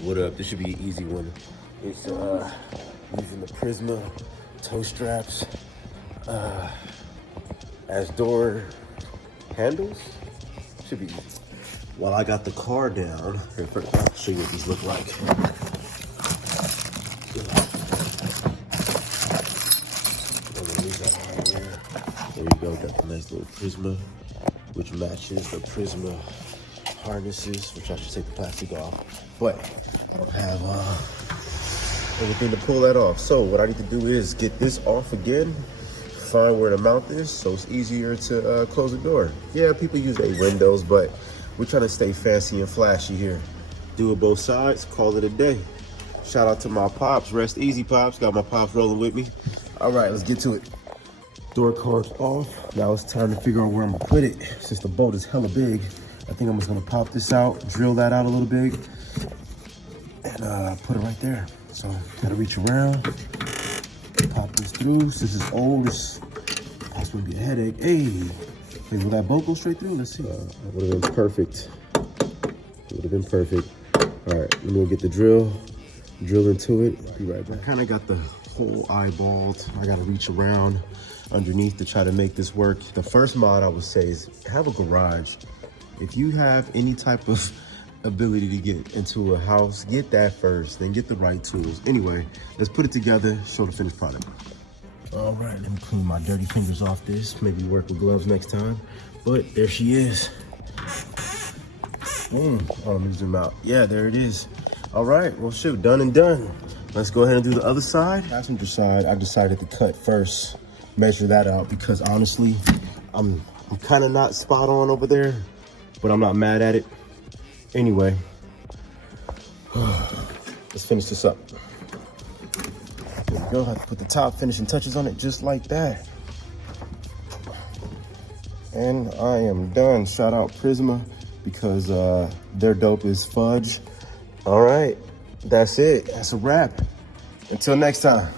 What up? This should be an easy one. It's using the Prisma toe straps as door handles. Should be easy. While I got the car down, I'll show you what these look like. There you go, got the nice little Prisma, which matches the Prisma harnesses, which I should take the plastic off. But I don't have anything to pull that off. So what I need to do is get this off again, find where the mount is so it's easier to close the door. Yeah, people use their windows, but we're trying to stay fancy and flashy here. Do it both sides, call it a day. Shout out to my pops, rest easy pops, got my pops rolling with me. All right, let's get to it. Door card's off. Now it's time to figure out where I'm gonna put it. Since the bolt is hella big, I think I'm just gonna pop this out, drill that out a little big, and put it right there. So gotta reach around, pop this through. Since it's old, it's possibly be a headache. Hey, will that bolt go straight through? Let's see. It would have been perfect. It would have been perfect. All right, let me go get the drill into it. Be right back. I kind of got the whole eyeballed. I gotta reach around underneath to try to make this work. The first mod I would say is have a garage. If you have any type of ability to get into a house, get that first, then get the right tools. Anyway, let's put it together, show the finished product. All right, let me clean my dirty fingers off this. Maybe work with gloves next time. But there she is. Boom. Oh, let me zoom out. Yeah, there it is. All right, well shoot, done and done. Let's go ahead and do the other side. Passenger side, I decided to cut first, measure that out, because honestly, I'm kind of not spot on over there, but I'm not mad at it. Anyway, let's finish this up. There we go, I have to put the top finishing touches on it just like that. And I am done. Shout out Prisma, because their dope is fudge. All right, that's it, that's a wrap. Until next time.